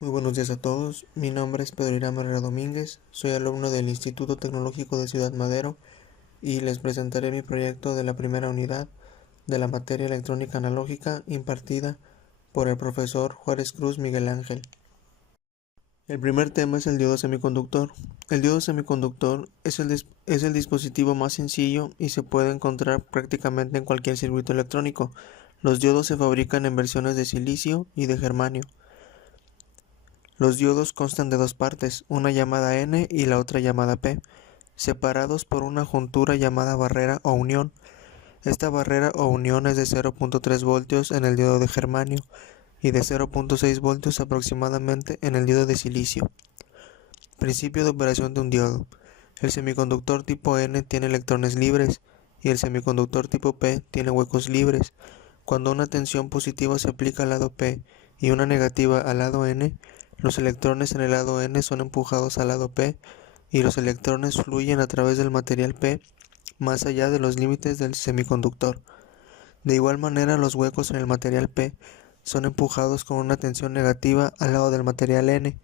Muy buenos días a todos, mi nombre es Pedro Irán Herrera Domínguez, soy alumno del Instituto Tecnológico de Ciudad Madero y les presentaré mi proyecto de la primera unidad de la materia electrónica analógica impartida por el profesor Juárez Cruz Miguel Ángel. El primer tema es el diodo semiconductor. El diodo semiconductor es el dispositivo más sencillo y se puede encontrar prácticamente en cualquier circuito electrónico. Los diodos se fabrican en versiones de silicio y de germanio. Los diodos constan de dos partes, una llamada N y la otra llamada P, separados por una juntura llamada barrera o unión. Esta barrera o unión es de 0.3 voltios en el diodo de germanio y de 0.6 voltios aproximadamente en el diodo de silicio. Principio de operación de un diodo. El semiconductor tipo N tiene electrones libres y el semiconductor tipo P tiene huecos libres. Cuando una tensión positiva se aplica al lado P y una negativa al lado N, los electrones en el lado N son empujados al lado P y los electrones fluyen a través del material P más allá de los límites del semiconductor. De igual manera, los huecos en el material P son empujados con una tensión negativa al lado del material N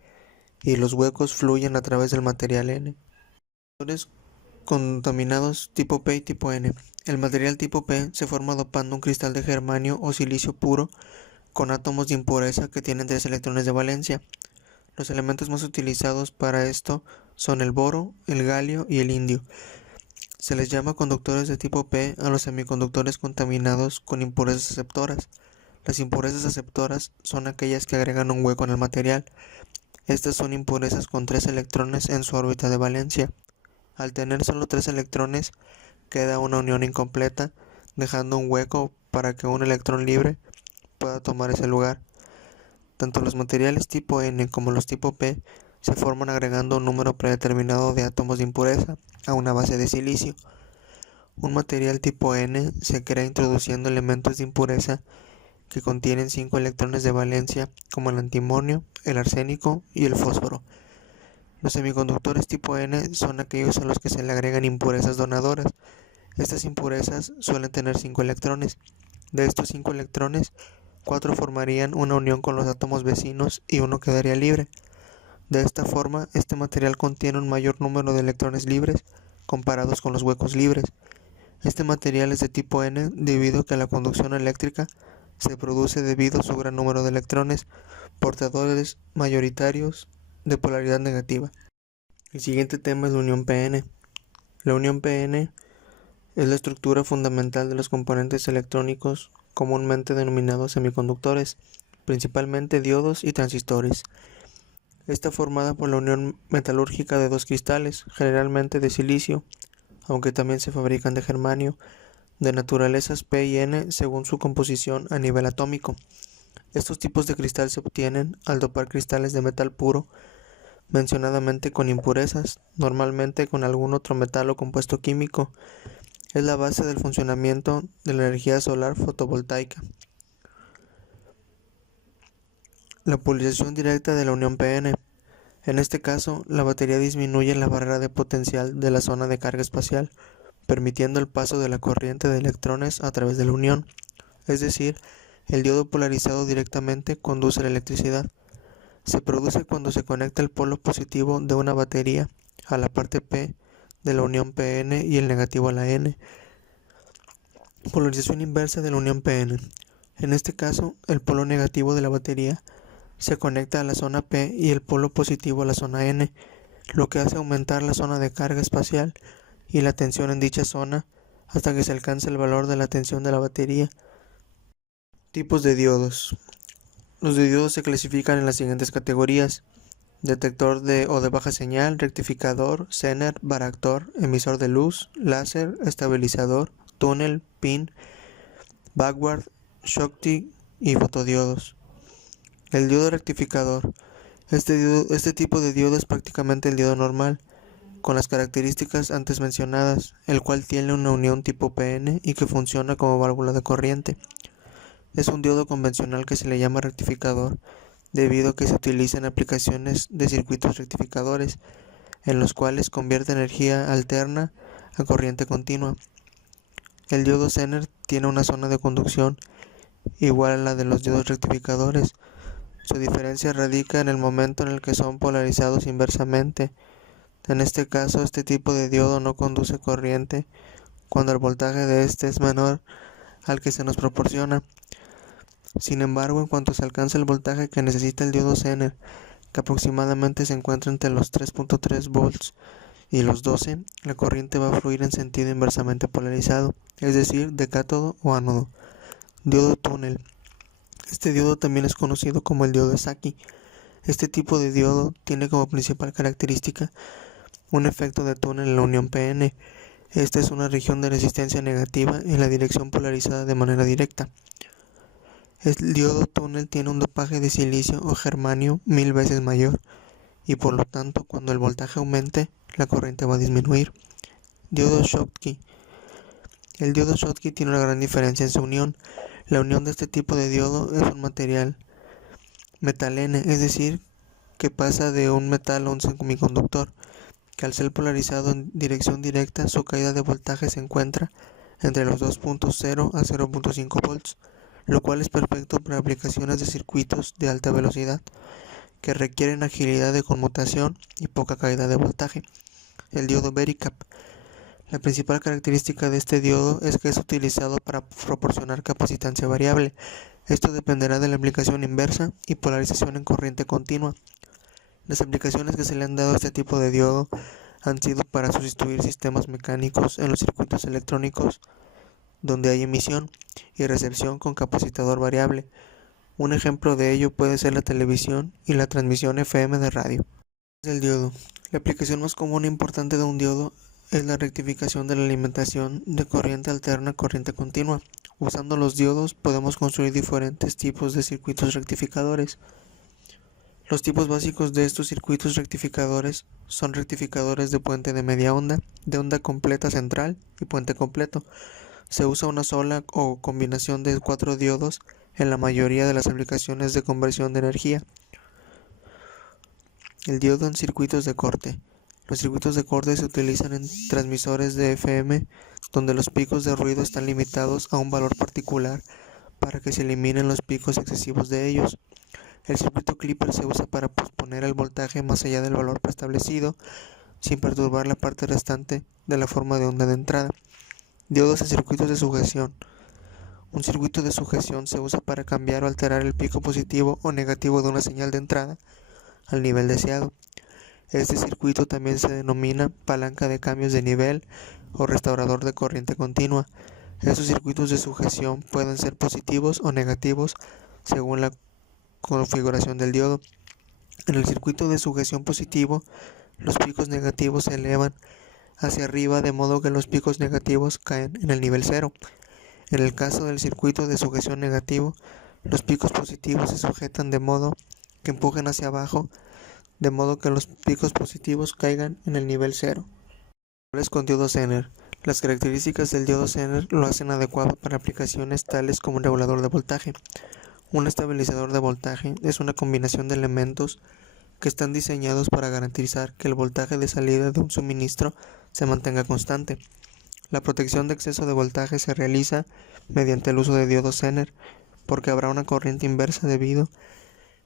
y los huecos fluyen a través del material N. Contaminados tipo P y tipo N. El material tipo P se forma dopando un cristal de germanio o silicio puro con átomos de impureza que tienen 3 electrones de valencia. Los elementos más utilizados para esto son el boro, el galio y el indio. Se les llama conductores de tipo P a los semiconductores contaminados con impurezas aceptoras. Las impurezas aceptoras son aquellas que agregan un hueco en el material. Estas son impurezas con 3 electrones en su órbita de valencia. Al tener solo 3 electrones, queda una unión incompleta, dejando un hueco para que un electrón libre pueda tomar ese lugar. Tanto los materiales tipo N como los tipo P se forman agregando un número predeterminado de átomos de impureza a una base de silicio. Un material tipo N se crea introduciendo elementos de impureza que contienen 5 electrones de valencia, como el antimonio, el arsénico y el fósforo. Los semiconductores tipo N son aquellos a los que se le agregan impurezas donadoras. Estas impurezas suelen tener 5 electrones. De estos 5 electrones, 4 formarían una unión con los átomos vecinos y uno quedaría libre. De esta forma, este material contiene un mayor número de electrones libres comparados con los huecos libres. Este material es de tipo N debido a que la conducción eléctrica se produce debido a su gran número de electrones portadores mayoritarios de polaridad negativa. El siguiente tema es la unión PN. La unión PN es la estructura fundamental de los componentes electrónicos comúnmente denominados semiconductores, principalmente diodos y transistores. Está formada por la unión metalúrgica de dos cristales, generalmente de silicio, aunque también se fabrican de germanio, de naturalezas P y N según su composición a nivel atómico. Estos tipos de cristal se obtienen al dopar cristales de metal puro, mencionadamente con impurezas, normalmente con algún otro metal o compuesto químico. Es la base del funcionamiento de la energía solar fotovoltaica. La polarización directa de la unión PN. En este caso, la batería disminuye la barrera de potencial de la zona de carga espacial, permitiendo el paso de la corriente de electrones a través de la unión. Es decir, el diodo polarizado directamente conduce la electricidad. Se produce cuando se conecta el polo positivo de una batería a la parte P de la unión PN y el negativo a la N. Polarización inversa de la unión PN. En este caso, el polo negativo de la batería se conecta a la zona P y el polo positivo a la zona N, lo que hace aumentar la zona de carga espacial y la tensión en dicha zona hasta que se alcance el valor de la tensión de la batería. Tipos de diodos. Los diodos se clasifican en las siguientes categorías: detector de o de baja señal, rectificador, Zener, varactor, emisor de luz, láser, estabilizador, túnel, pin, backward, Schottky y fotodiodos. El diodo rectificador. Este tipo de diodo es prácticamente el diodo normal, con las características antes mencionadas, el cual tiene una unión tipo PN y que funciona como válvula de corriente. Es un diodo convencional que se le llama rectificador, debido a que se utiliza en aplicaciones de circuitos rectificadores, en los cuales convierte energía alterna a corriente continua. El diodo Zener tiene una zona de conducción igual a la de los diodos rectificadores, Su diferencia radica en el momento en el que son polarizados inversamente. En este caso, este tipo de diodo no conduce corriente cuando el voltaje de este es menor al que se nos proporciona. Sin embargo, en cuanto se alcanza el voltaje que necesita el diodo Zener, que aproximadamente se encuentra entre los 3.3 volts y los 12, la corriente va a fluir en sentido inversamente polarizado, es decir, de cátodo o ánodo. Diodo túnel. Este diodo también es conocido como el diodo de Saki. Este tipo de diodo tiene como principal característica un efecto de túnel en la unión PN. Esta es una región de resistencia negativa en la dirección polarizada de manera directa. El diodo túnel tiene un dopaje de silicio o germanio 1000 veces mayor y por lo tanto cuando el voltaje aumente la corriente va a disminuir. Diodo Schottky. El diodo Schottky tiene una gran diferencia en su unión. La unión de este tipo de diodo es un material metal N, es decir, que pasa de un metal a un semiconductor, que al ser polarizado en dirección directa su caída de voltaje se encuentra entre los 2.0 a 0.5 volts, lo cual es perfecto para aplicaciones de circuitos de alta velocidad que requieren agilidad de conmutación y poca caída de voltaje. El diodo Vericap. La principal característica de este diodo es que es utilizado para proporcionar capacitancia variable. Esto dependerá de la aplicación inversa y polarización en corriente continua. Las aplicaciones que se le han dado a este tipo de diodo han sido para sustituir sistemas mecánicos en los circuitos electrónicos donde hay emisión y recepción con capacitador variable. Un ejemplo de ello puede ser la televisión y la transmisión FM de radio. El diodo. La aplicación más común e importante de un diodo es la rectificación de la alimentación de corriente alterna a corriente continua. Usando los diodos podemos construir diferentes tipos de circuitos rectificadores. Los tipos básicos de estos circuitos rectificadores son rectificadores de puente de media onda, de onda completa central y puente completo. Se usa una sola o combinación de 4 diodos en la mayoría de las aplicaciones de conversión de energía. El diodo en circuitos de corte. Los circuitos de corte se utilizan en transmisores de FM donde los picos de ruido están limitados a un valor particular para que se eliminen los picos excesivos de ellos. El circuito Clipper se usa para posponer el voltaje más allá del valor preestablecido sin perturbar la parte restante de la forma de onda de entrada. Diodos en circuitos de sujeción. Un circuito de sujeción se usa para cambiar o alterar el pico positivo o negativo de una señal de entrada al nivel deseado. Este circuito también se denomina palanca de cambios de nivel o restaurador de corriente continua. Estos circuitos de sujeción pueden ser positivos o negativos según la configuración del diodo. En el circuito de sujeción positivo, los picos negativos se elevan hacia arriba de modo que los picos negativos caen en el nivel cero. En el caso del circuito de sujeción negativo, los picos positivos se sujetan de modo que empujen hacia abajo, de modo que los picos positivos caigan en el nivel cero. Con diodo Zener. Las características del diodo Zener lo hacen adecuado para aplicaciones tales como un regulador de voltaje. Un estabilizador de voltaje es una combinación de elementos que están diseñados para garantizar que el voltaje de salida de un suministro se mantenga constante. La protección de exceso de voltaje se realiza mediante el uso de diodos Zener, porque habrá una corriente inversa debido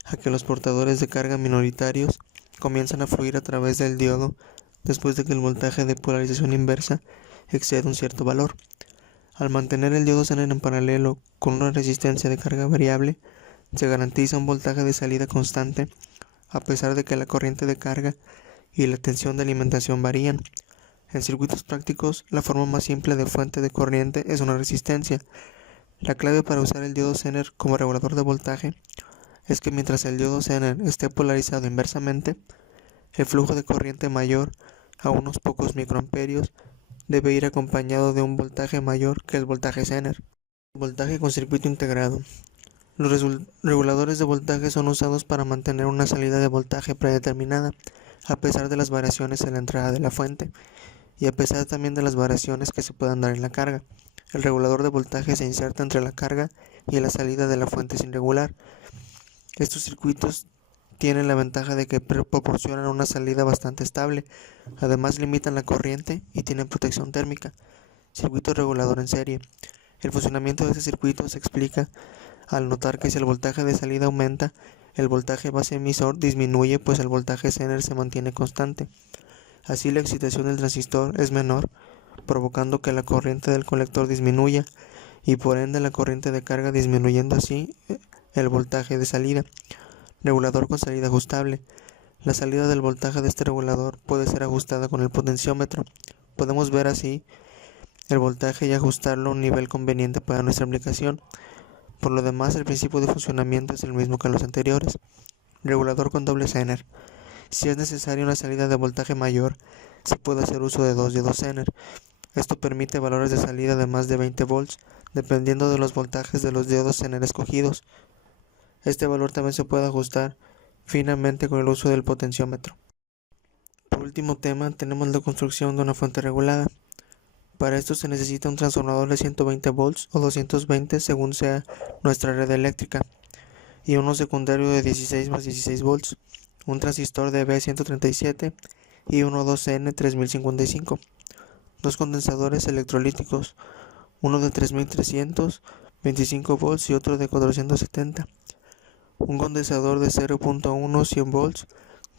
a que los portadores de carga minoritarios comienzan a fluir a través del diodo después de que el voltaje de polarización inversa excede un cierto valor. Al mantener el diodo Zener en paralelo con una resistencia de carga variable, se garantiza un voltaje de salida constante a pesar de que la corriente de carga y la tensión de alimentación varían. En circuitos prácticos, la forma más simple de fuente de corriente es una resistencia. La clave para usar el diodo Zener como regulador de voltaje es que mientras el diodo Zener esté polarizado inversamente, el flujo de corriente mayor a unos pocos microamperios debe ir acompañado de un voltaje mayor que el voltaje Zener. Voltaje con circuito integrado. Los reguladores de voltaje son usados para mantener una salida de voltaje predeterminada, a pesar de las variaciones en la entrada de la fuente, y a pesar también de las variaciones que se puedan dar en la carga. El regulador de voltaje se inserta entre la carga y la salida de la fuente sin regular. Estos circuitos tienen la ventaja de que proporcionan una salida bastante estable, además limitan la corriente y tienen protección térmica. Circuito regulador en serie. El funcionamiento de este circuito se explica al notar que si el voltaje de salida aumenta, el voltaje base emisor disminuye pues el voltaje Zener se mantiene constante. Así la excitación del transistor es menor, provocando que la corriente del colector disminuya y por ende la corriente de carga, disminuyendo así el voltaje de salida. Regulador con salida ajustable. La salida del voltaje de este regulador puede ser ajustada con el potenciómetro. Podemos ver así el voltaje y ajustarlo a un nivel conveniente para nuestra aplicación. Por lo demás, el principio de funcionamiento es el mismo que los anteriores. Regulador con doble Zener. Si es necesaria una salida de voltaje mayor, se puede hacer uso de dos diodos Zener. Esto permite valores de salida de más de 20 volts, dependiendo de los voltajes de los diodos Zener escogidos. Este valor también se puede ajustar finamente con el uso del potenciómetro. Por último tema, tenemos la construcción de una fuente regulada. Para esto se necesita un transformador de 120 volts o 220 según sea nuestra red eléctrica y uno secundario de 16 más 16 volts, un transistor de B137 y uno 2N3055, dos condensadores electrolíticos, uno de 3300, 25 volts y otro de 470, un condensador de 0.1 100 volts,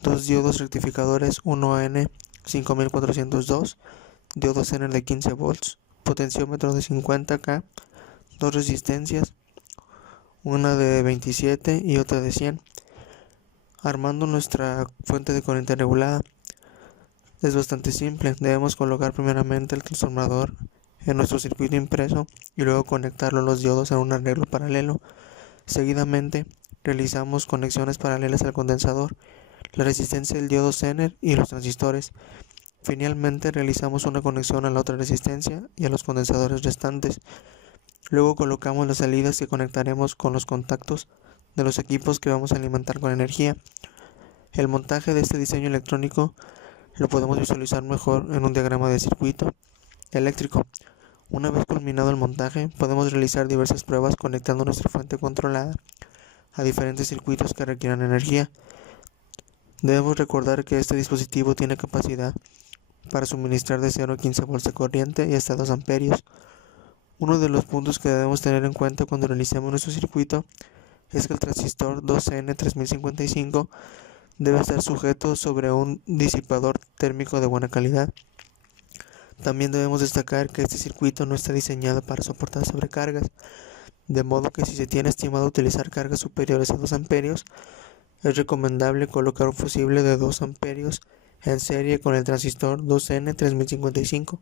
dos diodos rectificadores 1N5402, diodos Zener de 15 volts, potenciómetro de 50K, dos resistencias, una de 27 y otra de 100. Armando nuestra fuente de corriente regulada es bastante simple. Debemos colocar primeramente el transformador en nuestro circuito impreso y luego conectarlo a los diodos en un arreglo paralelo. Seguidamente realizamos conexiones paralelas al condensador, la resistencia del diodo Zener y los transistores. Finalmente realizamos una conexión a la otra resistencia y a los condensadores restantes. Luego colocamos las salidas que conectaremos con los contactos de los equipos que vamos a alimentar con energía. El montaje de este diseño electrónico lo podemos visualizar mejor en un diagrama de circuito eléctrico. Una vez culminado el montaje, podemos realizar diversas pruebas conectando nuestra fuente controlada a diferentes circuitos que requieran energía. Debemos recordar que este dispositivo tiene capacidad para suministrar de 0 a 15 volts de corriente y hasta 2 amperios. Uno de los puntos que debemos tener en cuenta cuando realicemos nuestro circuito es que el transistor 2N3055 debe estar sujeto sobre un disipador térmico de buena calidad. También debemos destacar que este circuito no está diseñado para soportar sobrecargas, de modo que si se tiene estimado utilizar cargas superiores a 2 amperios, es recomendable colocar un fusible de 2 amperios en serie con el transistor 2N3055.